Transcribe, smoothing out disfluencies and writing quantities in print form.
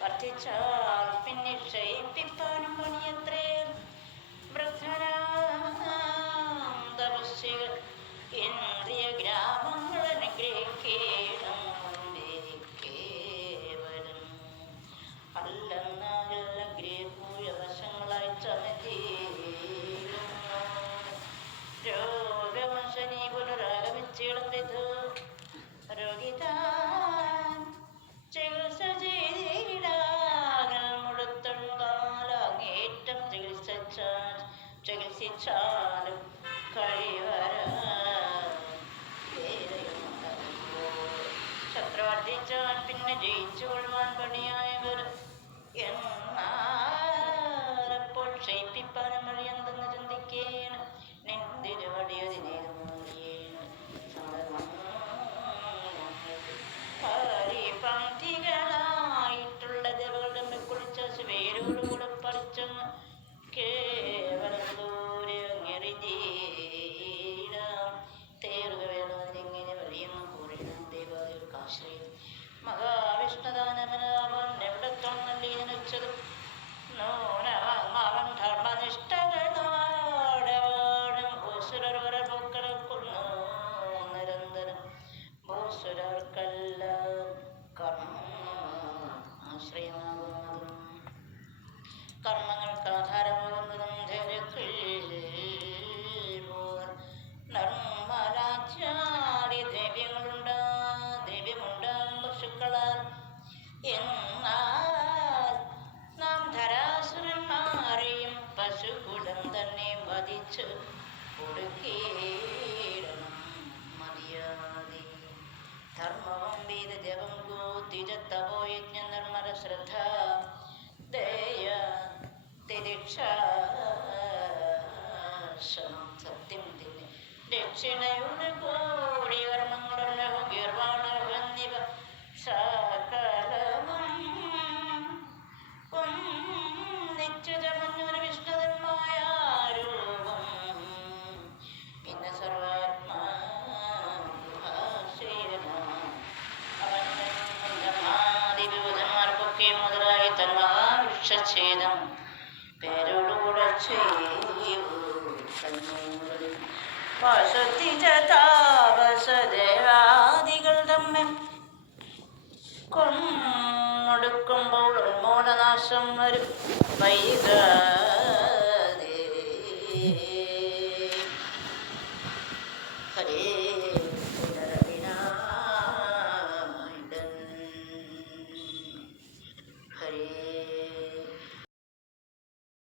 വർദ്ധിച്ചാൽ പിന്നെ ക്ഷയിപ്പിപ്പാനും പണിയത്രേ. വൃദ്ധരാന്തപസ്യകൾ ഇന്ദ്രിയ ഗ്രാമങ്ങൾ അനുഗ്രഹിക്കേണം കേവലം. അല്ലെന്നാൽ ഗ്രഹൂയവശങ്ങളായി ചമതീരുന്നു. രോഗവശനി പുനരാഗമിച്ചിടം വിധു രോഗിതാൻ ചികിത്സ ചെയ്തിടാകൽ മുഴുത്തുണ്ടാലങ്ങേറ്റം ചികിത്സിച്ചാലും ശത്രുവർദ്ധിച്ചാൽ പിന്നെ ജയിച്ചു കൊള്ളുവാൻ പണിയായവർ എന്നാലപ്പോൾ ക്ഷയിപ്പിപ്പാനും വഴിയെന്തെന്ന് ചിന്തിക്കേണം. നിന്തിരുവടിയതിനേതും പങ്ക്തികളായിട്ടുള്ള ദേവകളുടെ കുളിച്ച വേരോടുകൂടെ പറിച്ചെന്ന് കേവലം ദൂരെ അങ്ങെറിഞ്ഞീടാം. തേറുക വേണമെന്നിങ്ങനെ വഴിയെന്ന് കൂറിയിടും ദേവാദികൾക്കാശ്രയം. മഹാവിഷ്ണുദാനമനാവൻ എവിടെ തൊന്നല്ലേ ജനിച്ചതും അവൻ ധർമ്മനിഷ്ഠകളോടവാടും ഭൂസുരർ വരെ പൂക്കളെ കൊന്നു നിരന്തരം. ഭൂസുരർക്കല്ല ആശ്രയമാകുന്നതും കർമ്മങ്ങൾക്ക് ആധാരമാകുന്നതും നർമ്മരാജ്യാദി ദ്രവ്യമുണ്ടാകും പശുക്കളാൽ. എന്നാൽ നാം ധരാസുരന്മാരെയും പശുകുലം തന്നെ വധിച്ച് കൊടുക്കേണം മര്യാദ. ധർമ്മവും വീരജപം ഗോതിജത്തപോയജ്ഞ നിർമ്മല ശ്രദ്ധ ദയ തിരിക്ഷ സത്യം തിന്നെ ദക്ഷിണയുടെ കോടി കർമ്മങ്ങളും ഗീർവാണവന്നിവ സകലവും നിശ്ചിതമഞ്ഞൊരു വിഷ്ണുതന്മായ രൂപം പിന്നെ സർവാത്മാ ാദിവിഭൂതന്മാർക്കൊക്കെ മുതലായി തന്മഹാവൃക്ഷഛേദം പേരോടുകൂടെ താപസദേവാദികൾ തമ്മിൽ കൊന്നൊടുക്കുമ്പോൾ ഉന്മൂലനാശം വരും. വൈക